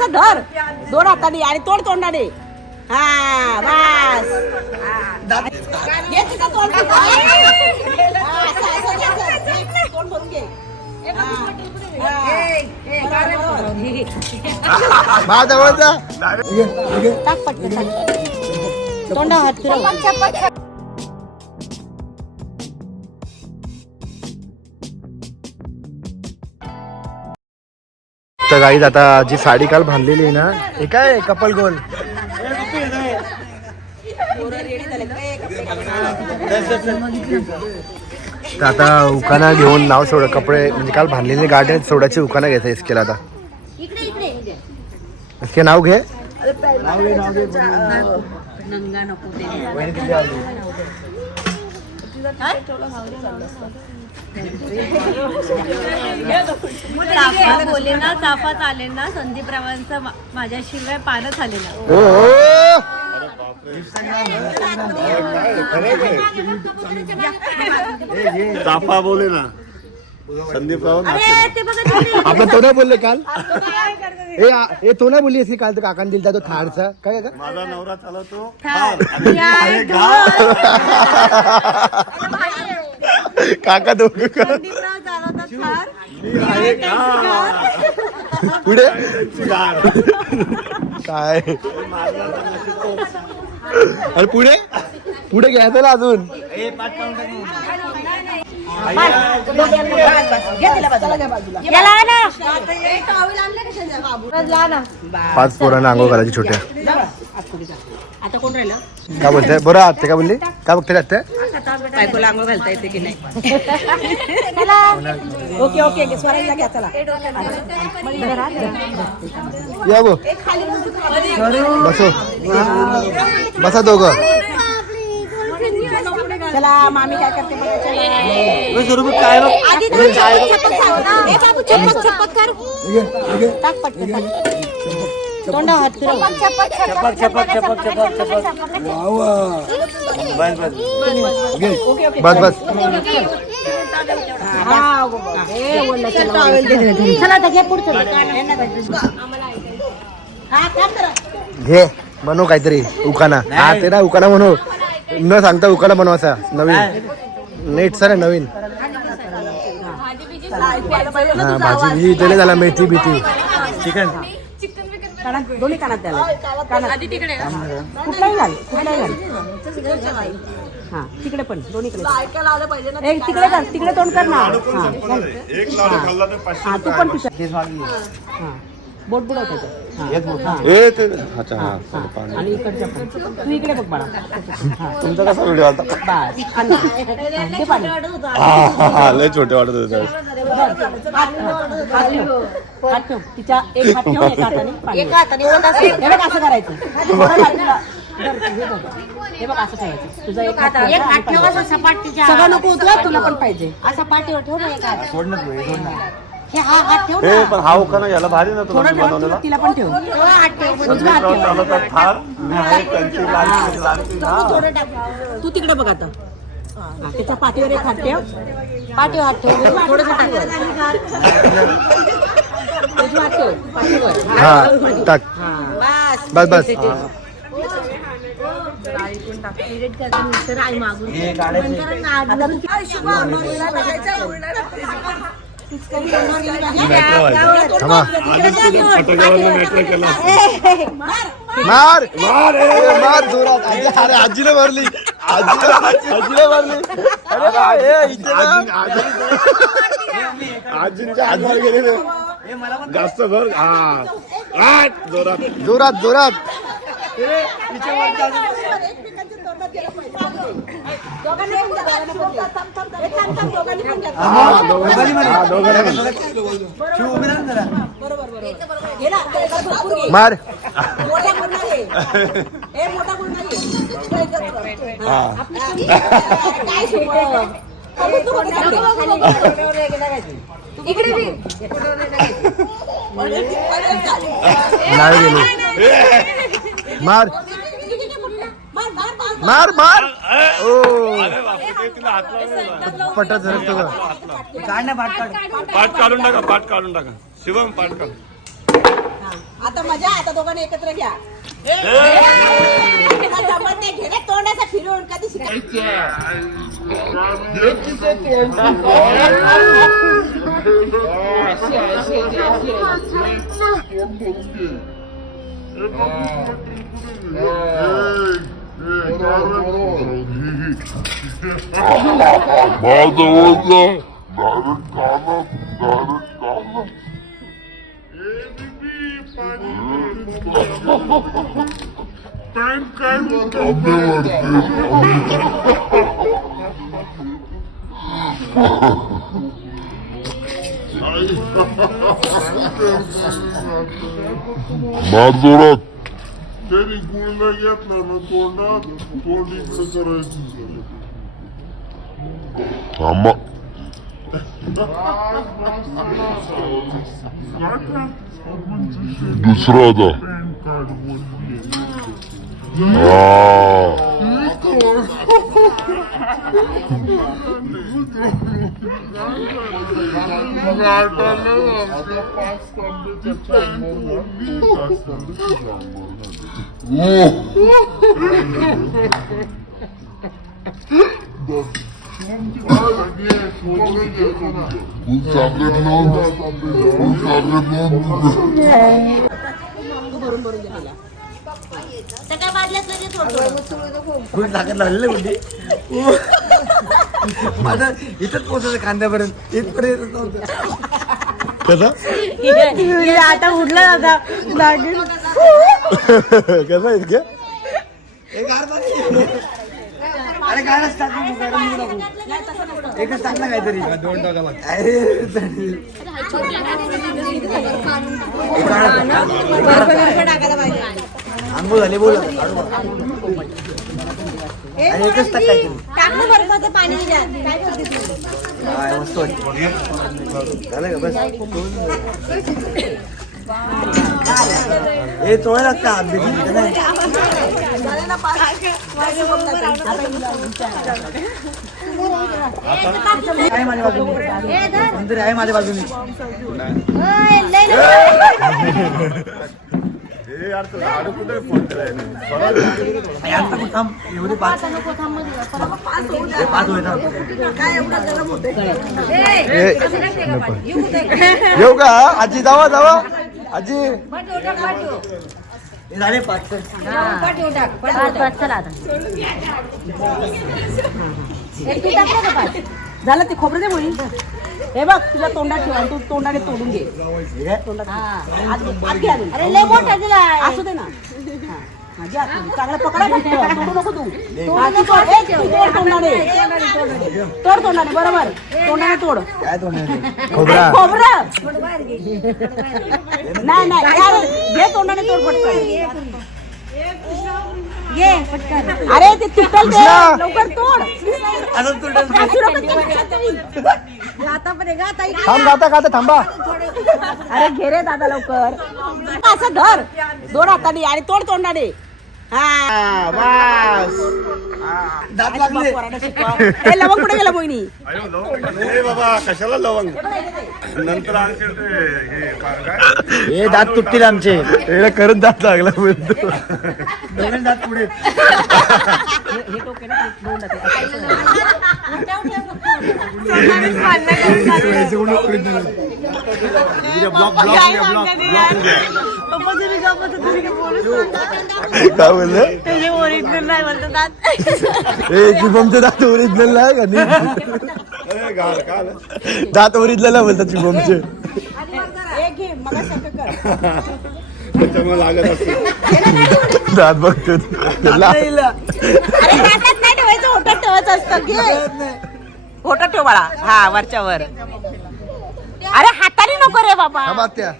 असं धर दोन हाताने आणि तोड तोंडाने हा बस घे तुझं तोंड. हा, असं, असं, असं. घे, तोंड भरून घे. हा. हा. बरोबर. बा जवळचा टाक पटकन टाक. तोंडा हात फिरव तर गाईज आता जी साडी काल बांधलेली आहे ना हे काय कपल गोल? तर आता उकाना घेऊन नाव सोड कपडे म्हणजे काल बांधलेले गाड्या सोडायचे उकाना घ्यायचा इसकेला आता. इसके नाव घे. चाफा बोले ना. चाफा चाले ना संदीप रावांचा माझ्याशिवाय पानच आलेला हो. चाफा बोले ना संदीप राव ते बघा. तिकडे. आपण तो नाही बोलले काल? ए तो नाही बोलली असली काल तर काकाने दिलता तो थारचा. काय का माझा नवरा चालवतो. काका दोघं का? पुढे काय अरे पुढे? पुढे घ्यायचं ना अजून? पाच पोरांना आंघोळ करायची छोट्या. आता कोण राहिलं काय बोलते? बरं आत्ते काय बोलली? काय बघते आत्ते बायकोला आंघोळ घालता येते की नाही ओके ओके ओके स्वराजला घ्या चला या गो बसो बसा दोघं चला मामी काय करते बघा, तोंडा हात फिरव बस बस हा चला, चला आता घे पुढचं हा. घे बनव काहीतरी उकाना हा ते ना उकाना बनव न सांगता उकाना बनवायचा नवीन नेट सर नवीन हा भाजी बिजी झाला मेथी बिथी कानात दोन्ही कानात द्याला कानात. कुठलाही घाल कुठलाही घाल हा तिकडे पण दोन्हीकडे एक तिकडे कर तिकडे तोंड कर ना. हा घाल. एक लाडू खाल्ला तर पाचशे हा तू पण पिशा हा. बोट बुडव त्याच्यात हा, हा, ए ते अच्छा हा हा. आणि इकडच्या पण. तू इकडे बघ बाळा. हा. तुमचा कसा व्हिडिओ आता बस. आणि हा, ते पाणी. हा लय छोटे वाटत होते हात ठेव. तिच्या एक हात ठेव एका हाताने पाणी एका हाताने हे बघ असं करायचं. बरं बाजूला. धर, हे बघ. हे बघ असं ठेवायचं तुझा एक हात एक हात ठेव असं सपाट सगळं नको उचला तुला पण पाहिजे. असं पाठीवर ठेव ना एक हात. हे हा हात ठेव ए ना. पण हा उखाना याला भारी ना तुला थोडं मी ठेव बनवलेला तुला- तिला पण ठेव. हात ठेव उजवा हात ठेव. चालवतात थार. मी आहे त्यांची लालची लालची हा तू तिकडे बघ आता. हा, त्याच्या पाठीवर एक हात ठेव. पाठीवर हात ठेव. थोडं टाक उजवा हात. ठेव पाठीवर. हा टाक. हा. बस. बस थांबा मार. मार मार जोरात. आजी अरे आजीने. आजींच्या हातवर गेलेले जास्त भर हा. आठ. जोरात. जोरात जोरात. मार. मोठा गुन्हा घे. ए मोठा गुन्हा घे. हा. काय शुभ तू बघ इकडे. बी. नाही गेलो मार. मार मार. ओ. अरे बापरे, ते तिला हात लावला. पटत झरत तुझं पाठ काढून टाका. पाठ काढून टाका. शिवम पाठ काढ. आता माझी आता दोघांनी एकत्र घ्या. तुला जमत नाही घे ना तोंडाचा फिरून कधी शिकायचं Madonna, Naricana, Naricana. मारदोरात त्यांनी गुळणा घेतला ना तोंडात तोंड इकडे करायची थांबा दुसरा आता हा तू सांगितलं तू सांगितलं तू भरून भरून घे पहिला. सगळ्या बादल्यातलं जे थोडं खूप ताकद लागलेली होती माझं इथंच पोहोचायचं कांद्यापर्यंत. इथपर्यंत कसं? आता उडला आता. कसं इतकं एक गार पाणी. अरे गारच टाक नको, गरम नको. टाकू. एकच काहीतरी. दोन टाका आंघोळ झाली बोल. एकच टाक बर्फाचं पाणी काय मस्त वाटतं झालं का बस? हे चोळे लागता. आहे माझ्या बाजूने. आहे माझ्या बाजूने. येऊ का? आजी जावा जावा. आजी. हे झाले पाच. पाच, पाच, चला आता. झालं ते खोबरं दे मोही हे बघ तुला तोंडात ठेवा तू तोंडाने तोडून घे. हे? काय? तोंडात घे. आत घे, आत घे अजून. अरे लय मोठा दिलाय असू दे ना. हा, हा, घे आतमध्ये. चांगलं पकडा फक्त. तोडू नको तू. हा, तू तोड. ए, तू तोड तोंडाने. तोड तोंडाने बरोबर. तोंडाने तोड. काय तो खोबरा. खोबरं. नाही नाही घे तोंडाने तोड पटकन. घे पटकन. अरे ते तुटल ते! लवकर तोड. अजून तुटल नको तू. थांब गाता गाता थांबा. अरे घे रे दादा लवकर. असं धर. दोन हाताने. आणि तोड तोंडाने. हा बस. दात लागले. ए, लवंग कुठे गेला मोहिनी? ए बाबा कशाला लवंग? नंतर ते हे काय हे दात तुटतील आमचे. हे करत दात लागला बोलतो दात पुढे. हे ते दोन दाते. काय बोललं? ए शुभमचे दात ओरिजिनल आहे का? नाही? दात ओरिजिनल आहे बोलतात शुभमचे त्याच्यामुळे लागत असते. दात बघतो. ठेवायचं ठेवायचं ठेव बाळा. हा वरच्या वर. अरे हाताने नको रे बाबा. त्या.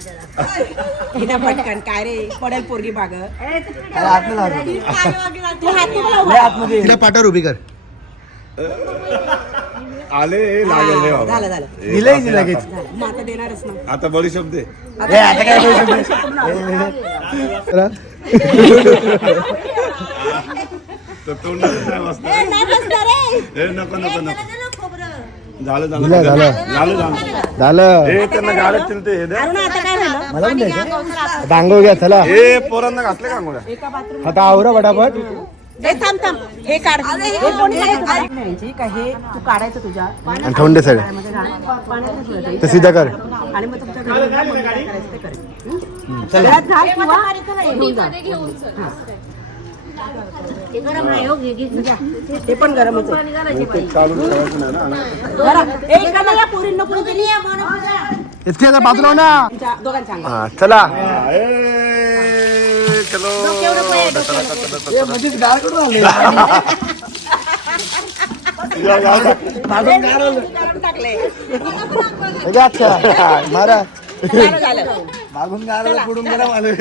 हिना पटकन काय रे? पडेल पोरगी बाग तिला पाठावर उभी कर. आले ए, लागेल झालं झालं. दिलंय ती लगेच. मग आता देणारच ना. आता बडी शब्द आहे. हे आता काय करू शकतो तर नाही वाजत ए नको नको नको. झालं झालं. झालं, झालं. झालं हे त्यांना गाड्यात चिलते हे द्या. अरुणा आता काय झालं? मला पण द्यायचं. डांगो घ्या चला. हे पोरांना घातले का अंघोळ्या आता आवरा पटापट हे थांब थांब. हे काढ. हे कोणी सांगितलं? का? हे तू काढायचं तुझ्या. आणि. तर सीधा कर. आणि मग तुमच्या घरी गेल्यावर मग काय करायचं ते करेल. घरात घाल किंवा घेऊन जा. हा. ते पण गरमच आहे. ते ना? जरा ए, इकडनं या पोरींना. इतके बाजूला ना? दोघांच्या. हा चला. ए, चलो. या, या, या. गरम अच्छा मारा. झालं, झालं. मागून पुढून गरम आले.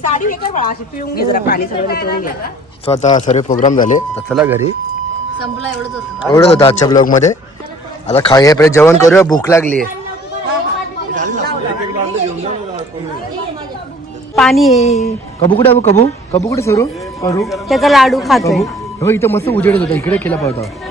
साडी हे कर बाळा, अशी पिळून घे जरा पाणी सगळं निथळून घे. सो आता सर्व प्रोग्राम झाले आता चला घरी. संपला एवढंच होतं. एवढंच होतं आजच्या ब्लॉगमध्ये आता खाय पहिले जेवण करूया भूक लागली आहे. पाणी. कबू कुठे आहे कबू? कबू कुठे सरू? करू त्याचा लाडू खातोय. हो इथं मस्त उजेड होता. इकडे केला पाहिजे